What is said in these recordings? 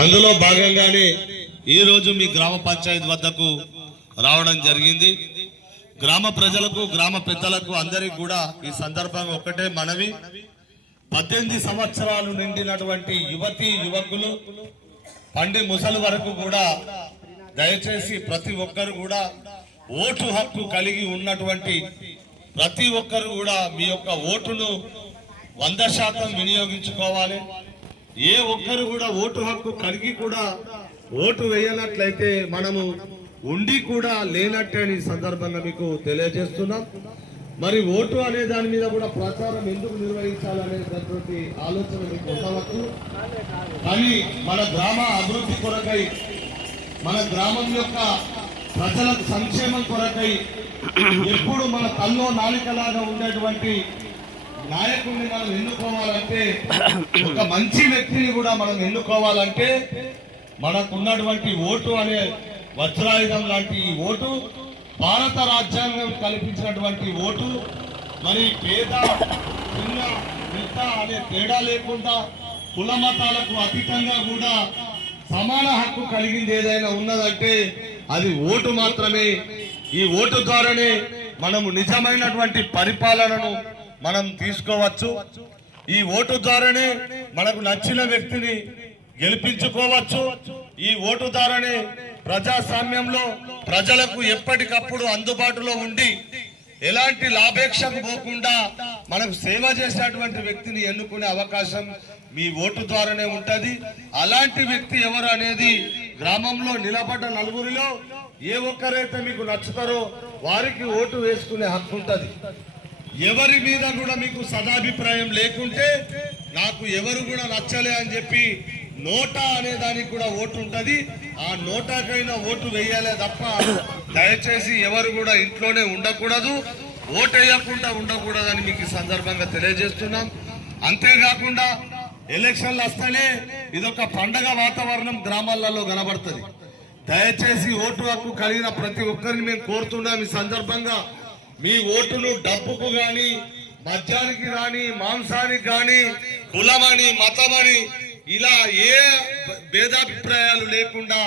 అందులో భాగంగానే ఈ రోజు మీ గ్రామ పంచాయతీ వద్దకు రావడం జరిగింది. గ్రామ ప్రజలకు గ్రామ పెద్దలకు అందరికి కూడా ఈ సందర్భంగా ఒక్కటే మనవి. పద్దెనిమిది సంవత్సరాలు నిండినటువంటి యువతి యువకులు పండి ముసలి వరకు కూడా దయచేసి ప్రతి ఒక్కరు కూడా ఓటు హక్కు కలిగి ఉన్నటువంటి ప్రతి ఒక్కరు కూడా మీ యొక్క ఓటును వంద శాతం వినియోగించుకోవాలి. ఏ ఒక్కరు కూడా ఓటు హక్కు కలిగి కూడా ఓటు వేయనట్లయితే మనము ఉండి కూడా లేనట్టే అని సందర్భంగా మీకు తెలియజేస్తున్నాం. మరి ఓటు అనే దాని మీద కూడా ప్రచారం ఎందుకు నిర్వహించాలనేటటువంటి ఆలోచన మీకు ఉండవచ్చు. కానీ మన గ్రామ అభివృద్ధి కొరకై మన గ్రామం యొక్క ప్రజల సంక్షేమం కొరకై ఎప్పుడు మన తల్లో నాలికలాగా ఉండేటువంటి నాయకుడిని మనం ఎన్నుకోవాలంటే ఒక మంచి వ్యక్తిని కూడా మనం ఎన్నుకోవాలంటే మనకున్నటువంటి ఓటు అనే వజ్రాయుధం లాంటి ఈ ఓటు భారత రాజ్యాంగం కల్పించినటువంటి ఓటు మరి పేద చిన్న పెద్ద అనే తేడా లేకుండా కుల మతాలకు అతీతంగా కూడా సమాన హక్కు కలిగింది ఏదైనా ఉన్నదంటే అది ఓటు మాత్రమే. ఈ ఓటు ద్వారానే మనము నిజమైనటువంటి పరిపాలనను మనం తీసుకోవచ్చు. ఈ ఓటు ద్వారానే మనకు నచ్చిన వ్యక్తిని గెలిపించుకోవచ్చు. ఈ ఓటు ద్వారానే ప్రజాస్వామ్యంలో ప్రజలకు ఎప్పటికప్పుడు అందుబాటులో ఉండి ఎలాంటి లాభేక్షకు పోకుండా మనకు సేవ చేసేటువంటి వ్యక్తిని ఎన్నుకునే అవకాశం మీ ఓటు ద్వారానే ఉంటుంది. అలాంటి వ్యక్తి ఎవరు అనేది గ్రామంలో నిలబడ్డ నలుగురిలో ఏ ఒక్కరైతే మీకు నచ్చుతారో వారికి ఓటు వేసుకునే హక్కు ఉంటుంది. ఎవరి మీద కూడా మీకు సదాభిప్రాయం లేకుంటే నాకు ఎవరు కూడా నచ్చలే అని చెప్పి నోటా అనే దానికి కూడా ఓటు ఉంటుంది. ఆ నోటాకైనా ఓటు వేయాలే తప్ప దయచేసి ఎవరు కూడా ఇంట్లోనే ఉండకూడదు. ఓటు వేయకుండా ఉండకూడదని మీకు ఈ సందర్భంగా తెలియజేస్తున్నాం. అంతేకాకుండా ఎలక్షన్లు వస్తేనే ఇదొక పండగ వాతావరణం గ్రామాలలో కనబడుతుంది. దయచేసి ఓటు హక్కు కలిగిన ప్రతి ఒక్కరిని మేము కోరుతున్నాం ఈ సందర్భంగా. మీ ఓటును డబ్బుకు గాని మద్యానికి గాని మాంసానికి గాని కులమని మతమని ఇలా ఏ భేదాభిప్రాయాలు లేకుండా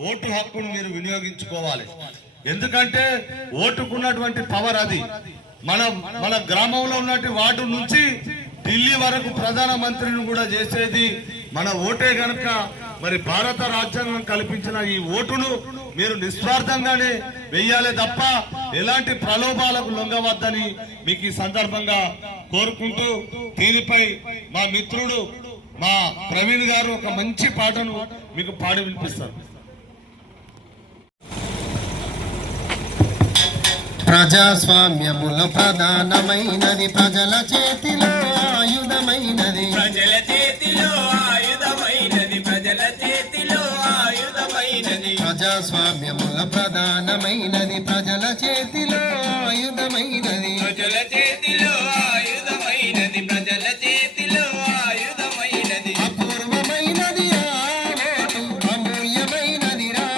ఓటు హక్కును మీరు వినియోగించుకోవాలి. ఎందుకంటే ఓటుకున్నటువంటి పవర్ అది. మన మన గ్రామంలో ఉన్నటువంటి వార్డు నుంచి ఢిల్లీ వరకు ప్రధాన మంత్రిని కూడా చేసేది మన ఓటే గనక మరి భారత రాజ్యాంగం కల్పించిన ఈ ఓటును మీరు నిస్వార్థంగానే వెయ్యాలి తప్ప ఎలాంటి ప్రలోభాలకు లొంగవద్దని మీకు ఈ సందర్భంగా కోరుకుంటూ దీనిపై మా మిత్రుడు మా ప్రవీణ్ గారు ఒక మంచి పాటను మీకు పాడి వినిపిస్తారు. ప్రజాస్వామ్యములో ప్రధానమైనది ప్రజల చేతిలో ఆయుధమైనది. ప్రజల చేతిలో ప్రజాస్వామ్యములో ప్రధానమైనది ప్రజల చేతిలో ఆయుధమైనది. ప్రజల చేతిలో ఆయుధమైనది ప్రజల చేతిలో ఆయుధమైనది. అపూర్వమైనది అమూల్యమైనది రా.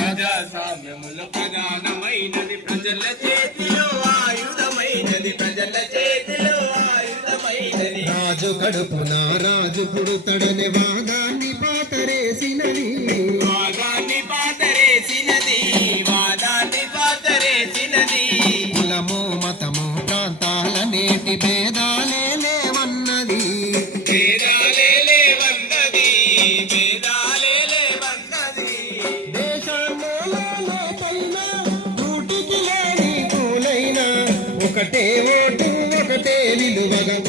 ప్రజాస్వామ్యములో ప్రధానమైనది ప్రజల చేతిలో ఆయుధమైనది ప్రజల చేతిలో ఆయుధమైనది. రాజు కడుపున రాజు పుడుతడని వాదాన్ని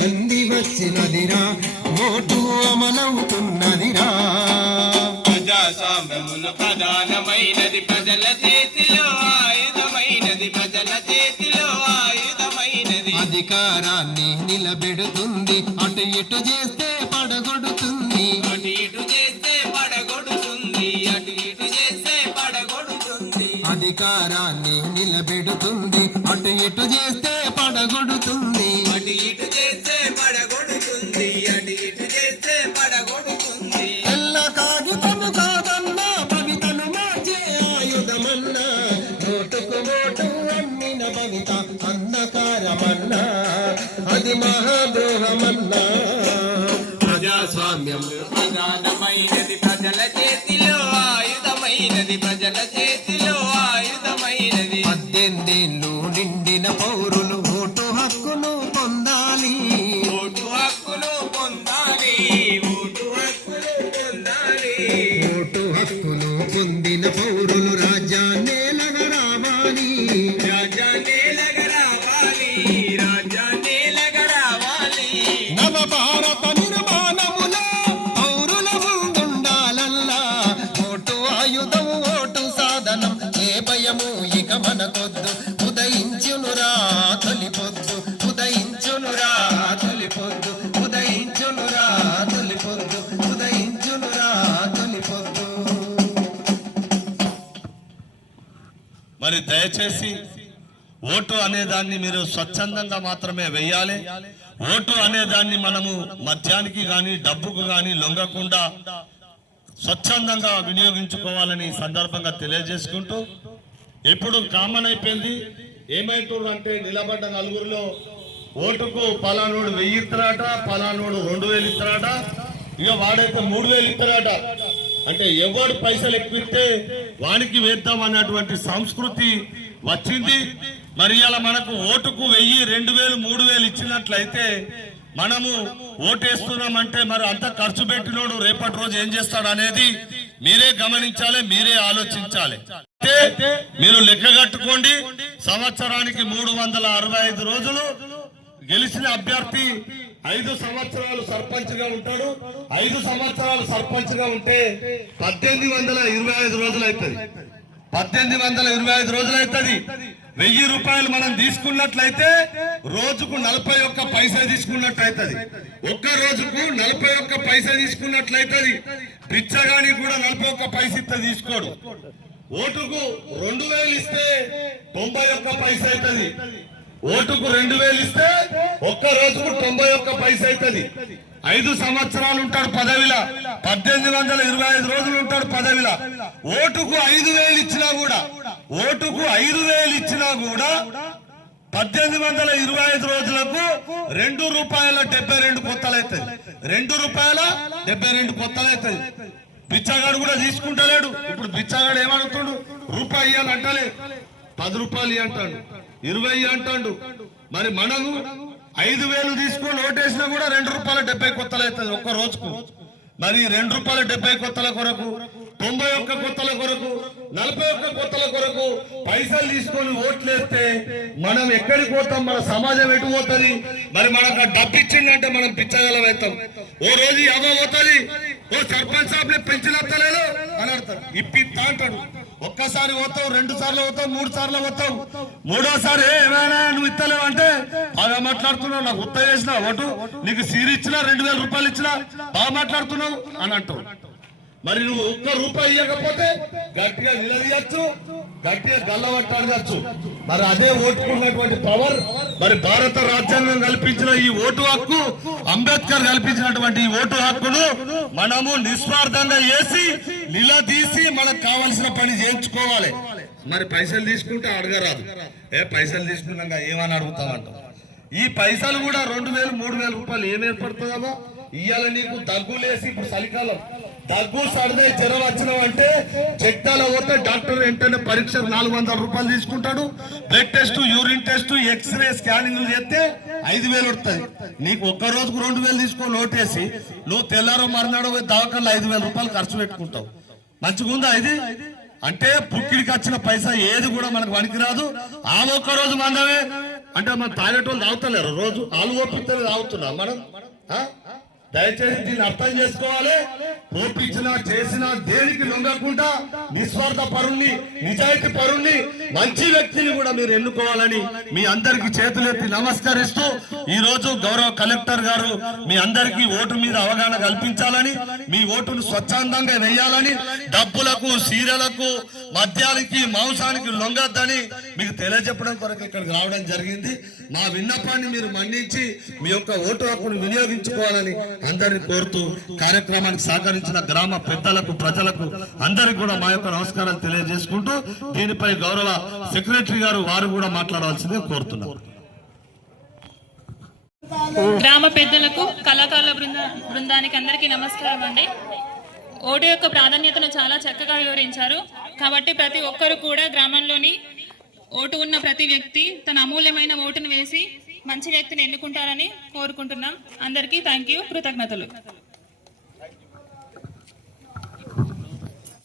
అంది వచ్చినదిరా ఓటు అమలవుతున్నదిరా. ప్రజాస్వామ్యములు ప్రధానమైనది ప్రజల చేతిలో ఆయుధమైనది ప్రజల చేతిలో ఆయుధమైనది. అధికారాన్ని నిలబెడుతుంది అటు ఇటు చేస్తే పడగొడుతుంది. అటు ఇటు చేస్తే పడగొడుతుంది అటు ఇటు చేస్తే పడగొడుతుంది. అధికారాన్ని నిలబెడుతుంది అటు ఇటు చేస్తే పడగొడుతుంది. అటు ఇటు ఆయుధమన్నా నోటుకు ఓటు అమ్మిన భవిత అంధకారమన్నా? అది మహాద్రోహమన్నా? ప్రజాస్వామ్యములు ప్రధానమైన చేతిలో ఆయుధమైనది ప్రజల చేతిలో ఆయుధమైనది. పద్దెనిమిదేళ్ళు నిండిన పౌరులు మరి దయచేసి ఓటు అనే దాన్ని మీరు స్వచ్ఛందంగా మాత్రమే వెయ్యాలి ఓటు అనే దాన్ని మనము మద్యానికి కానీ డబ్బుకు కానీ లొంగకుండా స్వచ్ఛందంగా వినియోగించుకోవాలని సందర్భంగా తెలియజేసుకుంటూ ఇప్పుడు కామన్ అయిపోయింది. ఏమైతున్నారు అంటే నిలబడ్డ నలుగురిలో ఓటుకు పలానోడు వెయ్యి ఇస్తారట పలానోడు రెండు వేలు ఇస్తారట ఇక వాడైతే మూడు వేలు ఇస్తారట అంటే ఎవడు పైసలు ఎక్కువిస్తే వానికి వేద్దాం అన్నటువంటి సంస్కృతి వచ్చింది. మరి అలా మనకు ఓటుకు వెయ్యి రెండు వేలు మూడు వేలు ఇచ్చినట్లయితే మనము ఓటేస్తున్నామంటే మరి అంత ఖర్చు పెట్టినోడు రేపటి రోజు ఏం చేస్తాడు అనేది మీరే గమనించాలి మీరే ఆలోచించాలి. మీరు లెక్క కట్టుకోండి సంవత్సరానికి మూడు వందల అరవై ఐదు రోజులు గెలిచిన అభ్యర్థి ఐదు సంవత్సరాలు సర్పంచ్గా ఉంటాడు. ఐదు సంవత్సరాలు సర్పంచ్గా ఉంటే పద్దెనిమిది వందల ఇరవై ఐదు రోజులు అవుతుంది. పద్దెనిమిది వందల ఇరవై ఐదు రోజులు అవుతుంది. వెయ్యి రూపాయలు మనం తీసుకున్నట్లయితే రోజుకు నలభై ఒక్క పైసా తీసుకున్నట్టు అవుతుంది. ఒక్క రోజుకు నలభై ఒక్క పైసా తీసుకున్నట్లయితుంది పిచ్చగాని కూడా నలభై ఒక్క పైస ఇస్తే తీసుకోడు. ఓటుకు రెండు వేలు ఇస్తే తొంభై ఒక్క పైస అవుతుంది. ఓటుకు రెండు వేలు ఇస్తే ఒక్క రోజుకు తొంభై ఒక్క పైస అవుతుంది. ఐదు సంవత్సరాలు ఉంటాడు పదవిలా. పద్దెనిమిది వందల ఇరవై ఐదు రోజులు ఉంటాడు పదవిలా. ఓటుకు ఐదు వేలు ఇచ్చినా కూడా ఓటుకు ఐదు వేలు ఇచ్చినా కూడా పద్దెనిమిది వందల ఇరవై ఐదు రోజులకు రెండు రూపాయల డెబ్బై రెండు కొత్తలు అవుతాయి రెండు రూపాయల డెబ్బై రెండు కొత్తలు అవుతాయి బిచ్చగాడు కూడా తీసుకుంటలేడు. ఇప్పుడు బిచ్చగాడు ఏమడుతుడు రూపాయి ఇవ్వాలంటలేదు పది రూపాయలు ఇవ్వంటాడు అంటాడు. ఇరవై అంటాడు. మరి మనము ఐదు వేలు తీసుకొని ఓటేసినా కూడా రెండు రూపాయల డెబ్బై కొత్తలు అవుతుంది ఒక్క రోజుకు. మరి రెండు రూపాయల డెబ్బై కొత్తల కొరకు తొంభై ఒక్క కొత్తల కొరకు నలభై ఒక్క కొత్తల కొరకు పైసలు తీసుకొని ఓట్లేస్తే మనం ఎక్కడికి పోతాం? మన సమాజం ఎటు పోతుంది? మరి మనకు డబ్బు ఇచ్చిందంటే మనం పిచ్చగల వేస్తాం ఓ రోజు ఎవ పోతుంది. ఓ సర్పంచ్ సాబ్ పెంచినత్తలేదు అని అడతారు ఇప్పిస్తా అంటాడు. ఒక్కసారి పోతావు రెండు సార్లు పోతావు మూడు సార్లు పోతావు. మూడోసారి ఏమైనా నువ్వు ఇస్తలేవు అంటే బాగా మాట్లాడుతున్నావు నాకు ఉత్త చేసిన ఓటు నీకు సీరి ఇచ్చినా రెండు వేల రూపాయలు ఇచ్చినా బాగా మాట్లాడుతున్నావు అని అంటావు. మరి నువ్వు ఒక్క రూపాయి ఇవ్వకపోతే గట్టిగా నిలదీయచ్చు గట్టిగా గల్లబట్టాడచ్చు మరి అదే ఓటుకున్నటువంటి పవర్ మరి భారత రాజ్యాంగం కల్పించిన ఈ ఓటు హక్కు అంబేద్కర్ కల్పించినటువంటి ఈ ఓటు హక్కును మనము నిస్వార్థంగా వేసి నిలదీసి మనకు కావాల్సిన పని చేయించుకోవాలి. మరి పైసలు తీసుకుంటే అడగరాదు. ఏ పైసలు తీసుకున్నాక ఏమని అడుగుతామంట ఈ పైసలు కూడా రెండు వేలు మూడు వేల రూపాయలు ఏం ఏర్పడుతుందమ్మా ఇవాళ నీకు దగ్గులేసి ఇప్పుడు చలికాలం. దగ్గు సర్దే జ్వరం వచ్చినావంటే చెట్టాల పోతే డాక్టర్ వెంటనే పరీక్ష నాలుగు వందల రూపాయలు తీసుకుంటాడు. Blood test urine test x ray scanning చేస్తే ఐదు వేలు వస్తుంది నీకు ఒక్క రోజుకు రెండు వేలు తీసుకొని వేసి నువ్వు తెల్లారో మర్నాడు పోయి దవాఖానలో ఐదు వేల రూపాయలు ఖర్చు పెట్టుకుంటావు. మంచిగుందా ఇది? అంటే పుక్కిడికి వచ్చిన పైసా ఏది కూడా మనకు పనికిరాదు ఆ ఒక్క రోజు మందమే అంటే మనం తాగేటోళ్ళు తాగుతలేరు రోజు ఆలు ఓపిస్తే తాగుతున్నాం మనం. దయచేసి దీన్ని అర్థం చేసుకోవాలి. ఓపించినా చేసినా దేనికి లొంగకుండా నిస్వార్థ పరుణ్ణి నిజాయితీ పరుణ్ణి మంచి వ్యక్తిని కూడా మీరు ఎన్నుకోవాలని మీ అందరికి చేతులెత్తి నమస్కరిస్తూ ఈ రోజు గౌరవ కలెక్టర్ గారు మీ అందరికీ ఓటు మీద అవగాహన కల్పించాలని మీ ఓటును స్వచ్ఛందంగా వేయాలని డబ్బులకు సీరలకు మద్యానికి మాంసానికి లొంగద్దని మీకు తెలియజెప్పడం కొరకు ఇక్కడికి రావడం జరిగింది. మా విన్నపాన్ని మీరు మన్నించి మీ యొక్క ఓటు హక్కును వినియోగించుకోవాలని అందరిని కోరుతూ కార్యక్రమానికి సహకరించిన గ్రామ పెద్దలకు ప్రజలకు అందరికి కూడా మా యొక్క నమస్కారాలు తెలియజేసుకుంటూ దీనిపై గౌరవ సెక్రటరీ గారు వారు కూడా మాట్లాడవలసింది కోరుతున్నారు గ్రామ పెద్దలకు కళాకారుల బృంద బృందానికి అందరికీ నమస్కారం అండి. ఓటు యొక్క ప్రాధాన్యతను చాలా చక్కగా వివరించారు. కాబట్టి ప్రతి ఒక్కరు కూడా గ్రామంలోని ఓటు ఉన్న ప్రతి వ్యక్తి తన అమూల్యమైన ఓటును వేసి మంచి వ్యక్తిని ఎన్నుకుంటారని కోరుకుంటున్నాం. అందరికీ థ్యాంక్ యూ కృతజ్ఞతలు.